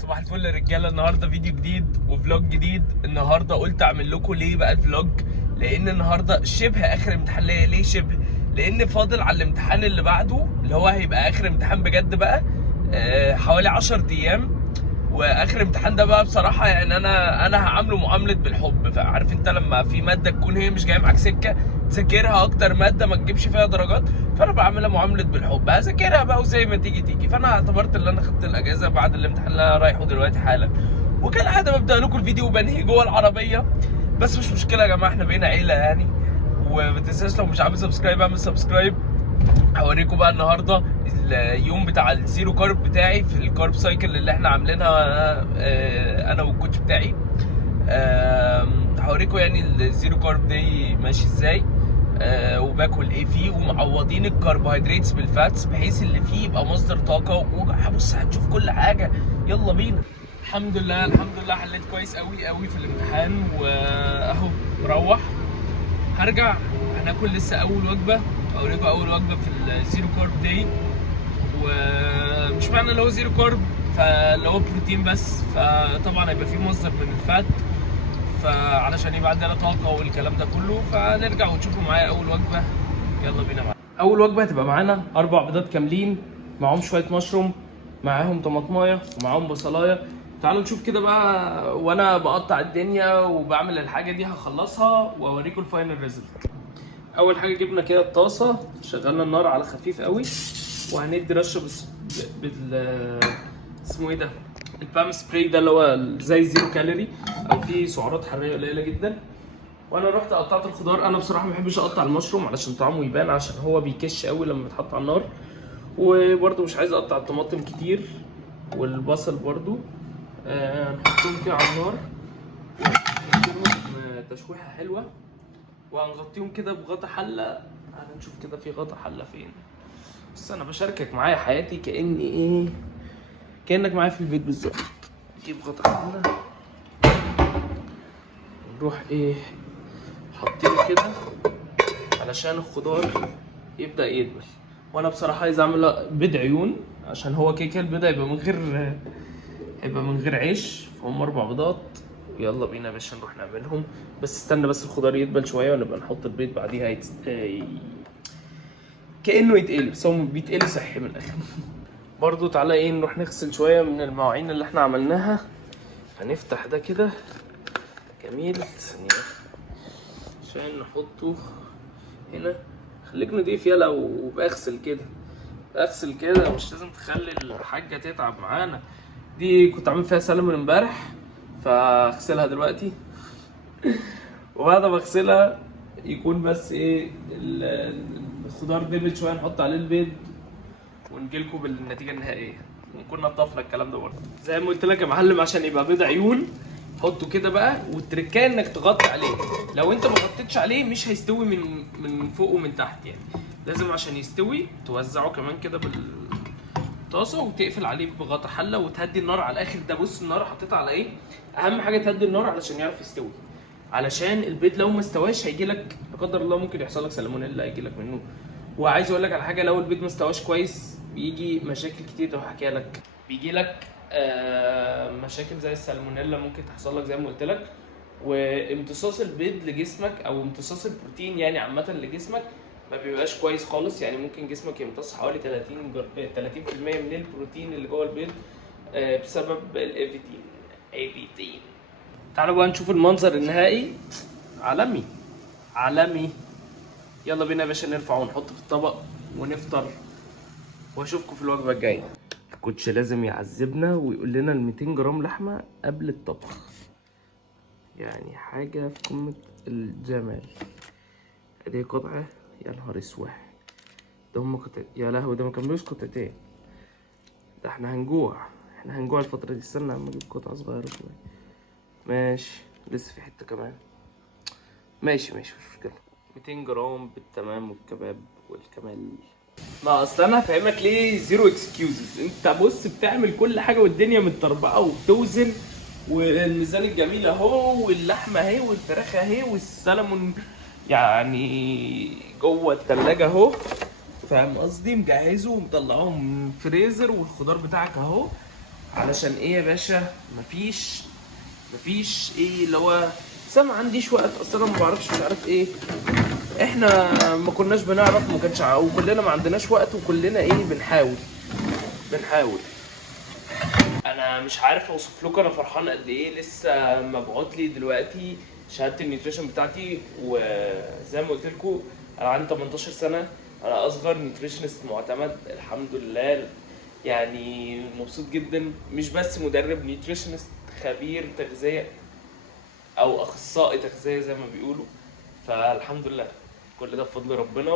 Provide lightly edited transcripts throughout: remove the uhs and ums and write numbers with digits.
صباح الفل يا رجاله. النهارده فيديو جديد وفلوج جديد. النهارده قلت اعمل لكم ليه بقى الفلوج، لان النهارده شبه اخر امتحان ليا. ليه شبه؟ لان فاضل على الامتحان اللي بعده اللي هو هيبقى اخر امتحان بجد بقى حوالي 10 ايام. واخر امتحان ده بقى بصراحه يعني انا هعامله معامله بالحب. فعارف انت لما في ماده تكون هي مش جايه معاك سكه تذاكرها اكتر ماده ما تجيبش فيها درجات، فانا بعملها معامله بالحب، هذاكرها بقى وزي ما تيجي تيجي. فانا اعتبرت ان انا خدت الاجازه بعد الامتحان اللي انا رايحه دلوقتي حالا، وكالعاده ببدا لكم الفيديو وبنهي جوه العربيه. بس مش مشكله يا جماعه، احنا بقينا عيله يعني. وما تنساش لو مش عامل سبسكرايب اعمل سبسكرايب. هوريكم بقى النهارده اليوم بتاع الزيرو كارب بتاعي في الكارب سايكل اللي احنا عاملينها انا والكوتش بتاعي. هوريكم يعني الزيرو كارب دي ماشي ازاي، وباكل ايه فيه، ومعوضين الكربوهيدرات بالفاتس بحيث اللي فيه يبقى مصدر طاقه. وبص هتشوف كل حاجه، يلا بينا. الحمد لله حليت كويس قوي في الامتحان، واهو مروح هرجع هناكل لسه اول وجبه. اوريكم اول وجبه في الزيرو كارب داي. ومش معنى اللي هو زيرو كارب فاللي هو بروتين بس، فطبعا هيبقى فيه مصدر من الفات، فعلشان يبقى عندنا طاقه والكلام ده كله. فنرجع ونشوفوا معايا اول وجبه، يلا بينا معايا. اول وجبه هتبقى معانا 4 بيضات كاملين، معاهم شويه مشروم، معاهم طماطمايه، ومعاهم بصلايه. تعالوا نشوف كده بقى وانا بقطع الدنيا وبعمل الحاجه دي، هخلصها واوريكم الفاينل ريزلت. اول حاجه جبنا كده الطاسه، شغلنا النار على خفيف قوي، وهندي رشه اسمه ايه ده، البام سبراي ده اللي هو زي زيرو كالوري او فيه سعرات حراريه قليله جدا. وانا رحت قطعت الخضار. انا بصراحه ما بحبش اقطع المشروم علشان طعمه يبان، عشان هو بيكش قوي لما بيتحط على النار. وبرده مش عايز اقطع الطماطم كتير، والبصل برده نحطهم كده على النار نديلهم تشويحه حلوه، وهنغطيهم كده بغطا حله. هنشوف كده في غطا حله فين. بس انا بشاركك معايا حياتي كاني ايه، كانك معايا في البيت بالظبط. نجيب غطا حله ونروح ايه حاطينه كده علشان الخضار يبدا يدبل. وانا بصراحه عايز اعمل بيض عيون، عشان هو كيكه البيض هيبقى من غير عيش، فهم 4 بيضات. يلا بينا يا باشا نروح نعملهم. بس استنى بس الخضار يدبل شويه ونبقى نحط البيض بعديها كانه يتقلي، بس هو بيتقلي صحي من الاخر. برضو تعالى ايه نروح نغسل شويه من المواعين اللي احنا عملناها. هنفتح ده كده جميل ثانيه عشان نحطه هنا. خليك نضيف يلا، وبغسل كده مش لازم تخلي الحاجه تتعب معانا. دي كنت عامل فيها سلمون امبارح، فاغسلها دلوقتي. وبعد ما اغسلها يكون بس ايه الخضار دبل شويه، نحط عليه البيض ونجيلكوا بالنتيجه النهائيه، ونكون نضفنا الكلام ده برضه زي ما قلت لك يا معلم. عشان يبقى بيض عيون حطه كده بقى، والتركايه انك تغطي عليه. لو انت ما غطيتش عليه مش هيستوي من فوق ومن تحت يعني. لازم عشان يستوي توزعه كمان كده بالطاسه، وتقفل عليه بغطا حله، وتهدي النار على الاخر. ده بص النار حطيتها على ايه، اهم حاجه تهدي النار علشان يعرف يستوي. علشان البيض لو ما استواش هيجي لك لا قدر الله، ممكن يحصل لك سالمونيلا هيجي لك منه. وعايز اقول لك على حاجه، لو البيض ما استواش كويس بيجي مشاكل كتير لو حكيها لك. بيجي لك مشاكل زي السالمونيلا ممكن تحصل لك زي ما قلت لك. وامتصاص البيض لجسمك او امتصاص البروتين يعني عامه لجسمك ما بيبقاش كويس خالص. يعني ممكن جسمك يمتص حوالي 30% من البروتين اللي جوه البيض بسبب الايفيتين. تعالوا بقى نشوف المنظر النهائي. عالمي. يلا بينا يا باشا نرفع ونحط في الطبق ونفطر، واشوفكم في الوجبه الجايه. الكوتش لازم يعذبنا ويقول لنا ال 200 جرام لحمه قبل الطبخ، يعني حاجه في قمه الجمال. ادي قطعه، يا نهار اسود، ده هم قطعتين يا لهوي، ده ما كملوش قطعتين. ده احنا هنجوع الفتره دي. استنى اما اجيب قطعه صغيره شويه. ماشي لسه في حته كمان. ماشي مش مشكله. 200 جرام بالتمام والكباب والكمال. ما اصل انا هفهمك ليه زيرو اكسكيوزز. انت بص بتعمل كل حاجه والدنيا متطربقه وبتوزن، والميزان الجميل اهو، واللحمه اهي، والفراخ اهي، والسلمون يعني جوه التلاجة اهو، فاهم قصدي، مجهزه ومطلعه من الفريزر، والخضار بتاعك اهو. علشان ايه يا باشا؟ مفيش ايه اللي هو، بس انا ما عنديش وقت اصلا، ما بعرفش مش عارف ايه. احنا ما كناش بنعرف، ما كانش وكلنا ما عندناش وقت، وكلنا ايه بنحاول. انا مش عارف اوصف لكم انا فرحان قد ايه. لسه مبعوت لي دلوقتي شهاده النيوتريشن بتاعتي، وزي ما قلت لكم انا عندي 18 سنه، انا اصغر نيوتريشنست معتمد الحمد لله. يعني مبسوط جدا، مش بس مدرب نيوتريشنست، خبير تغذيه او اخصائي تغذيه زي ما بيقولوا. فالحمد لله كل ده بفضل ربنا،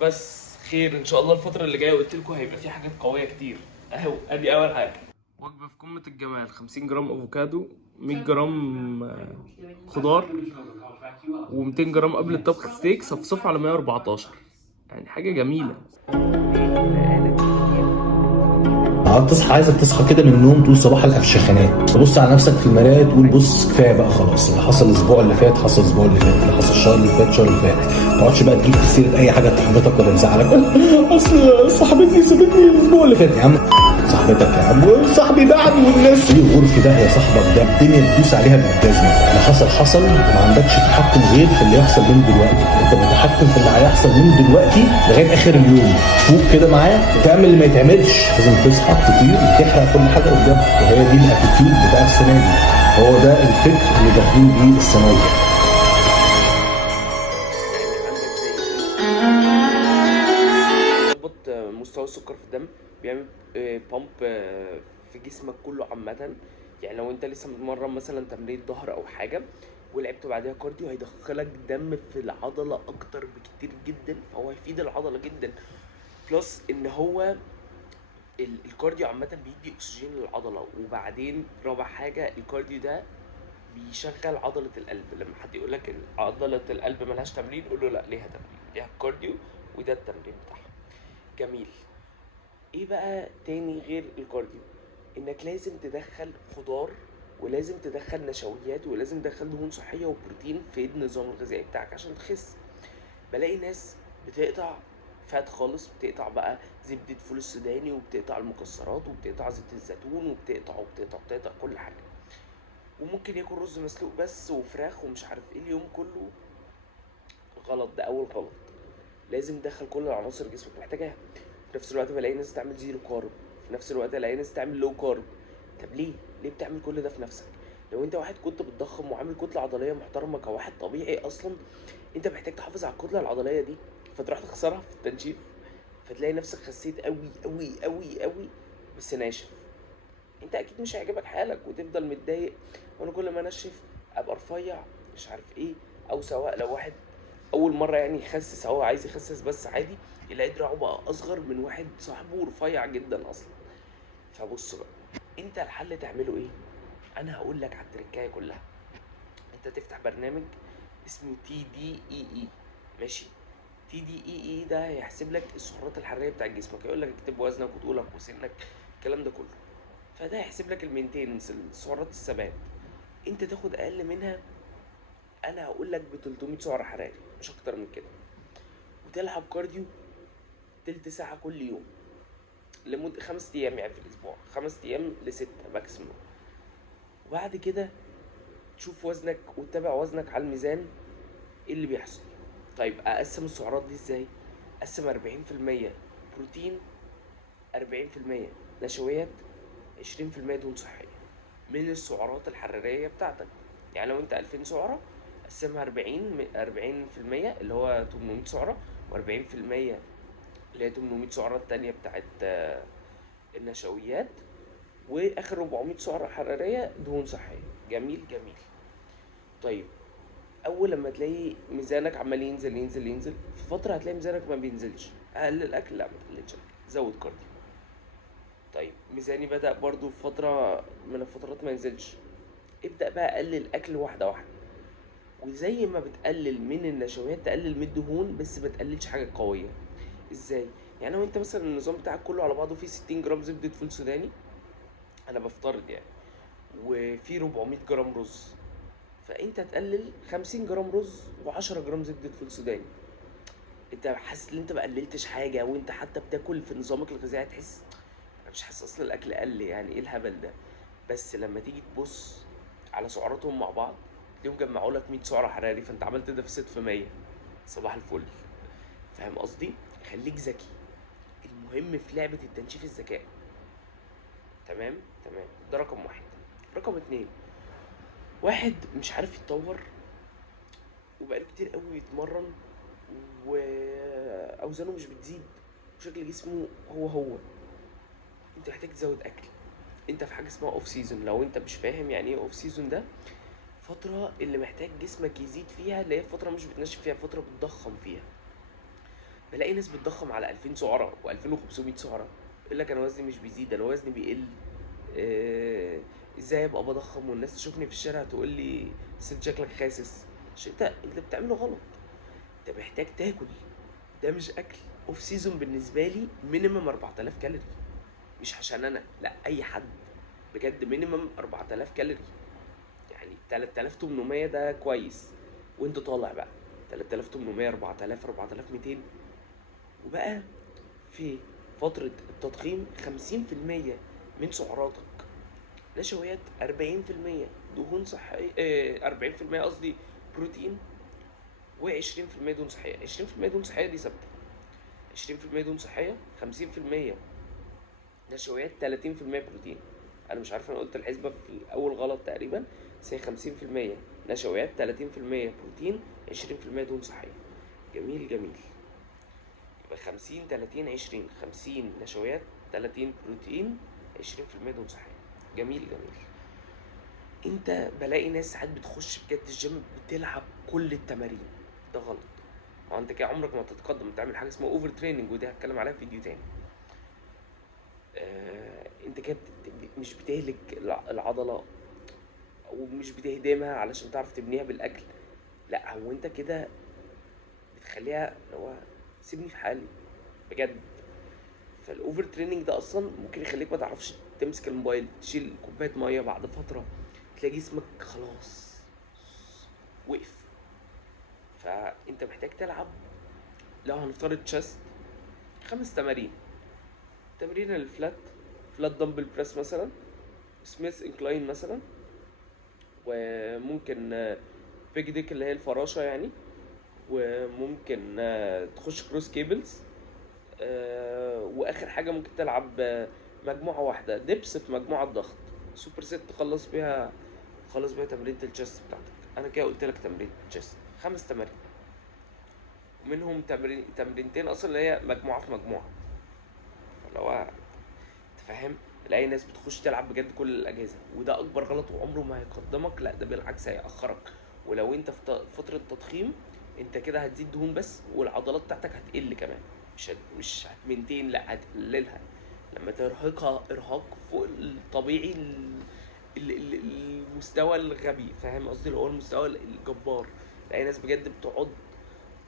وبس خير ان شاء الله. الفتره اللي جايه قلت لكم هيبقى في حاجات قويه كتير اهو. ادي اول حاجه، وجبه في قمه الجمال، 50 جرام افوكادو، 100 جرام خضار، و200 جرام قبل الطبخ ستيك، صفصف على 114. يعني حاجه جميله. تصحى، عايزك تصحى كده من النوم تقول صباح الافشخانات، تبص على نفسك في المرايه تقول بص كفايه بقى خلاص، اللي حصل الاسبوع اللي فات حصل الاسبوع اللي فات، اللي حصل الشهر اللي فات الشهر اللي فات. ما تقعدش بقى تجيب في سيره اي حاجه تحبطك ولا تزعلك. اصل صاحبتي سابتني الاسبوع اللي فات. يا عم صاحبتك يا عم، صاحبي باعني والناس ايه غرفي ده يا صاحبك ده الدنيا تدوس عليها بالجزمه. اللي حصل ما عندكش تحكم غير في اللي يحصل من دلوقتي، انت متحكم في اللي هيحصل من دلوقتي لغايه اخر اليوم. فوق كده معايا وتعمل اللي ما يتعملش. لازم تصحى تطير وتحرق كل حاجه قدامك، وهي دي الاتيتيود بتاع السنه دي، هو ده الفكر اللي داخلين بيه السنه دي. يظبط مستوى السكر في الدم، بيعمل بامب في جسمك كله عامة. يعني لو انت لسه متمرن مثلا تمرين ظهر او حاجة ولعبت بعدها كارديو، هيدخلك دم في العضلة اكتر بكتير جدا، فهو هيفيد العضلة جدا. بلس ان هو الكارديو عامة بيدي اكسجين للعضلة. وبعدين رابع حاجة، الكارديو ده بيشغل عضلة القلب. لما حد يقولك عضلة القلب ملهاش تمرين، قول له لا، ليها تمرين، ليها الكارديو، وده التمرين بتاعها. جميل. ايه بقى تاني غير الكارديو؟ انك لازم تدخل خضار، ولازم تدخل نشويات، ولازم تدخل دهون صحية وبروتين في النظام الغذائي بتاعك عشان تخس. بلاقي ناس بتقطع فات خالص، بتقطع بقى زبدة فول السوداني، وبتقطع المكسرات، وبتقطع زيت الزيتون، وبتقطع كل حاجة، وممكن ياكل رز مسلوق بس وفراخ ومش عارف ايه اليوم كله. غلط، ده اول غلط. لازم تدخل كل العناصر جسمك محتاجاها. في نفس الوقت بلاقي ناس تعمل زيرو كارب، في نفس الوقت الاقي ناس تعمل لو كارب. طب ليه بتعمل كل ده في نفسك؟ لو انت واحد كنت بتضخم وعامل كتله عضليه محترمه كواحد طبيعي اصلا، انت محتاج تحافظ على الكتله العضليه دي، فتروح تخسرها في التنشيف، فتلاقي نفسك خسيت قوي قوي قوي قوي بس ناشف. انت اكيد مش هيعجبك حالك وتفضل متضايق، وانا كل ما انشف ابقى رفيع مش عارف ايه. او سواء لو واحد اول مره يعني يخسس، هو عايز يخسس بس عادي، يلاقي دراعه بقى اصغر من واحد صاحبه رفيع جدا اصلا. فبص بقى، انت الحل تعمله ايه؟ انا هقول لك على التركايه كلها. انت تفتح برنامج اسمه TDEE، ماشي؟ TDEE ده هيحسب لك السعرات الحراريه بتاع جسمك، يقول لك اكتب وزنك وطولك وسنك، الكلام ده كله. فده هيحسب لك المينتيننس، السعرات الثبات. انت تاخد اقل منها، انا هقول لك ب 300 سعر حراري مش اكتر من كده، وتلعب كارديو تلت ساعه كل يوم لمده 5 ايام، يعني في الاسبوع 5 ايام ل6 ماكسيموم. وبعد كده تشوف وزنك وتتابع وزنك على الميزان، ايه اللي بيحصل. طيب اقسم السعرات دي ازاي؟ اقسم 40% بروتين، 40% نشويات، 20% دهون صحية من السعرات الحرارية بتاعتك. يعني لو انت 2000 سعرة، قسمها 40% اللي هو 800 سعرة، و40% اللي هي 800 سعرة التانية بتاعت النشويات، واخر 400 سعرة حرارية دهون صحية. جميل جميل. طيب اول لما تلاقي ميزانك عمال ينزل ينزل ينزل، في فترة هتلاقي ميزانك ما بينزلش، اقلل اكل؟ لا، ما تقللش اكل، زود كارديو. طيب ميزاني بدأ برضو في فترة من الفترات ما ينزلش، ابدأ بقى قلل اكل واحدة واحدة. وزي ما بتقلل من النشويات تقلل من الدهون، بس ما تقللش حاجة قوية. ازاي؟ يعني لو انت مثلا النظام بتاعك كله على بعضه فيه 60 جرام زبدة فول سوداني، انا بفترض يعني، وفيه 400 جرام رز، فانت تقلل 50 جرام رز و10 جرام زبدة فول سوداني. انت حاسس ان انت ما قللتش حاجة، وانت حتى بتاكل في نظامك الغذائي هتحس انا مش حاسس اصلا الاكل قل، يعني ايه الهبل ده؟ بس لما تيجي تبص على سعراتهم مع بعض تلاقيهم جمعوا لك 100 سعر حراري، فانت عملت ديفيسيت في 100. صباح الفل. فاهم قصدي؟ خليك ذكي، المهم في لعبة التنشيف الذكاء. تمام تمام، ده رقم واحد. رقم اتنين، واحد مش عارف يتطور وبقاله كتير قوي يتمرن واوزانه مش بتزيد وشكل جسمه هو. انت محتاج تزود اكل. انت في حاجه اسمها اوف سيزون، لو انت مش فاهم يعني ايه اوف سيزون، ده فتره اللي محتاج جسمك يزيد فيها، اللي هي فتره مش بتنشف فيها، فتره بتضخم فيها. بلاقي ناس بتضخم على 2000 سعره و2500 سعره، يقول لك انا وزني مش بيزيد، انا وزني بيقل. آه، ازاي ابقى بضخم والناس تشوفني في الشارع تقول لي ست شكلك خاسس؟ عشان انت اللي بتعمله غلط. انت محتاج تاكل، ده مش اكل. اوف سيزون بالنسبه لي مينيمم 4000 كالوري، مش عشان انا، لا اي حد، بجد مينيمم 4000 كالوري. يعني 3800 ده كويس، وانت طالع بقى 3800 4000 4200. وبقى في فترة التضخيم 50% من سعراتك نشويات، 40% دهون صحية، 40% قصدي بروتين، و20% دهون صحية. 20% دهون صحية دي ثابتة، 20% دهون صحية، 50% نشويات، 30% بروتين. انا مش عارف انا قلت الحسبة في الاول غلط تقريبا، بس هي 50% نشويات، 30% بروتين، 20% دهون صحية. جميل جميل. يبقى 50 30 20، 50 نشويات، 30 بروتين، 20% دهون صحية. جميل جميل. انت بلاقي ناس ساعات بتخش بجد الجيم بتلعب كل التمارين، ده غلط. هو انت كده عمرك ما تتقدم، تعمل حاجه اسمها اوفر تريننج، ودي هتكلم عليها في فيديو تاني. انت كده مش بتهلك العضله ومش بتهدمها علشان تعرف تبنيها بالاكل، لا هو انت كده بتخليها هو سيبني في حالي بجد. فالاوفر تريننج ده اصلا ممكن يخليك ما تعرفش تمسك الموبايل، تشيل كوبايه ميه بعد فتره تلاقي جسمك خلاص وقف. فانت محتاج تلعب، لو هنفترض تشست، 5 تمارين. تمرين الفلات، فلات دمبل بريس مثلا، سميث انكلاين مثلا، وممكن بيج ديك اللي هي الفراشة يعني، وممكن تخش كروس كيبلز، واخر حاجة ممكن تلعب مجموعة واحدة دبس في مجموعة ضغط، سوبر ست تخلص بيها تمرينة الشيست بتاعتك. انا كده قلت لك تمرين تشيست 5 تمارين، ومنهم تمرينتين اصلا اللي هي مجموعة في مجموعة. اللي هو تفهم، تلاقي ناس بتخش تلعب بجد كل الاجهزه، وده اكبر غلط وعمره ما هيقدمك، لا ده بالعكس هيأخرك. ولو انت في فتره تضخيم، انت كده هتزيد دهون بس، والعضلات بتاعتك هتقل كمان، مش هتمنتين، لا هتقللها لما ترهقها ارهاق فوق الطبيعي، المستوى الغبي. فاهم قصدي؟ اللي هو المستوى الجبار. تلاقي ناس بجد بتقعد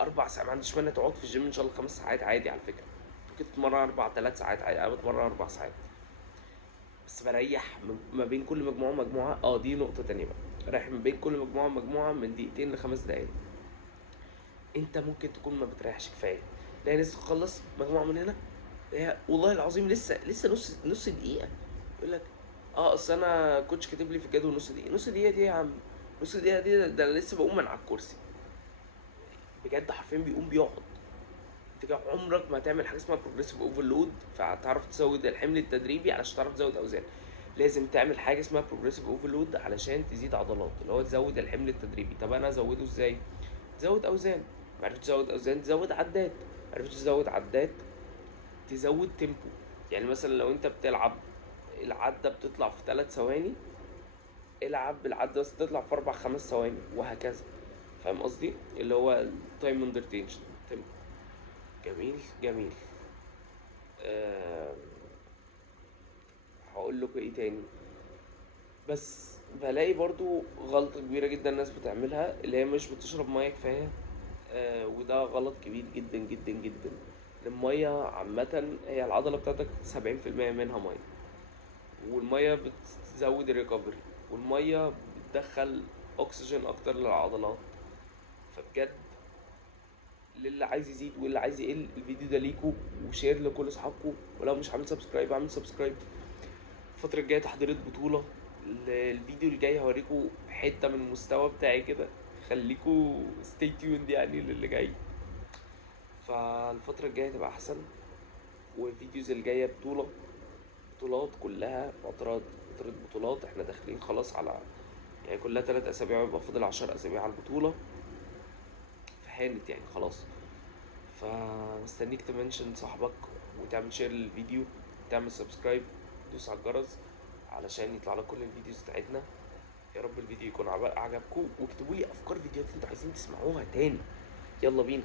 4 ساعات، ما عنديش مانع تقعد في الجيم ان شاء الله 5 ساعات عادي على فكره، ممكن تتمرن 3 ساعات عادي. انا بتمرن 4 ساعات بس بريح ما بين كل مجموعة ومجموعة. دي نقطة تانية بقى، بريح ما بين كل مجموعة ومجموعة من دقيقتين ل5 دقايق. انت ممكن تكون ما بتريحش كفاية، تلاقي ناس تخلص مجموعة من هنا، هي والله العظيم لسه نص دقيقة، يقول لك اصل انا كوتش كاتب لي في الجدول نص دقيقة. نص دقيقة دي يا عم، نص دقيقة دي ده انا لسه بقوم من على الكرسي. بجد حرفيا بيقوم بيقعد. انت كده عمرك ما هتعمل حاجه اسمها بروجريسيف اوفرلود، فتعرف تزود الحمل التدريبي علشان تعرف تزود اوزان. لازم تعمل حاجه اسمها بروجريسيف اوفرلود علشان تزيد عضلات، اللي هو تزود الحمل التدريبي. طب انا ازوده ازاي؟ تزود اوزان، معرفتش تزود اوزان تزود عدات، معرفتش تزود عدات تزود تيمبو. يعني مثلا لو انت بتلعب العده بتطلع في 3 ثواني، العب بالعده بس تطلع في 4 5 ثواني، وهكذا. فاهم قصدي؟ اللي هو التايم اندر تنشن. جميل جميل. أه هقول لكم ايه تاني. بس بلاقي برضو غلطة كبيرة جدا الناس بتعملها، اللي هي مش بتشرب مية كفاية. وده غلط كبير جدا جدا جدا. المية عامة هي العضلة بتاعتك 70% منها مية، والمية بتزود الريكفري، والمية بتدخل أكسجين أكتر للعضلات. فبجد للي عايز يزيد واللي عايز يقل. الفيديو ده ليكوا، وشير لكل اصحابكم، ولو مش عامل سبسكرايب اعمل سبسكرايب. الفترة الجاية تحضيرات بطولة. الفيديو الجاي هوريكم حتة من المستوى بتاعي كده، خليكوا stay tuned يعني للي جاي. فالفترة الجاية تبقى احسن، والفيديوز الجاية بطولات كلها فترة بطولات. احنا داخلين خلاص على يعني كلها 3 اسابيع، ويبقى فاضل 10 اسابيع على البطولة، فهانت يعني خلاص. فمستنيك تمنشن صاحبك وتعمل شير للفيديو، تعمل سبسكرايب، دوس على الجرس علشان يطلع لك كل الفيديوز بتاعتنا. يا رب الفيديو يكون عجبكم، واكتبوا لي افكار فيديوهات انتوا عايزين تسمعوها تاني. يلا بينا.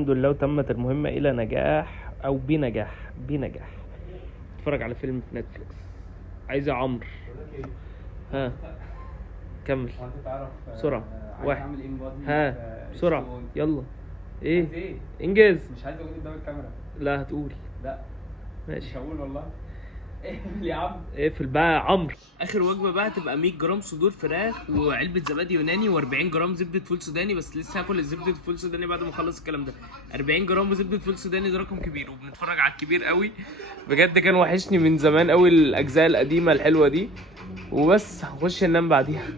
الحمد لله وتمت المهمة إلى نجاح أو بنجاح. اتفرج على فيلم في نتفليكس. عايز يا عمرو؟ ها كمل بسرعة. واحد. ها بسرعة يلا. ايه انجز. مش عايز اقول قدام الكاميرا. لا هتقول. لا ماشي مش هقول والله. اقفل يا عم. اقفل بقى يا عمرو. اخر وجبه بقى تبقى 100 جرام صدور فراخ وعلبه زبادي يوناني و40 جرام زبده فول سوداني. بس لسه هاكل الزبده الفول سوداني بعد ما اخلص الكلام ده. 40 جرام وزبده فول سوداني ده رقم كبير، وبنتفرج على الكبير قوي بجد. كان وحشني من زمان قوي الاجزاء القديمه الحلوه دي. وبس هخش انام بعديها.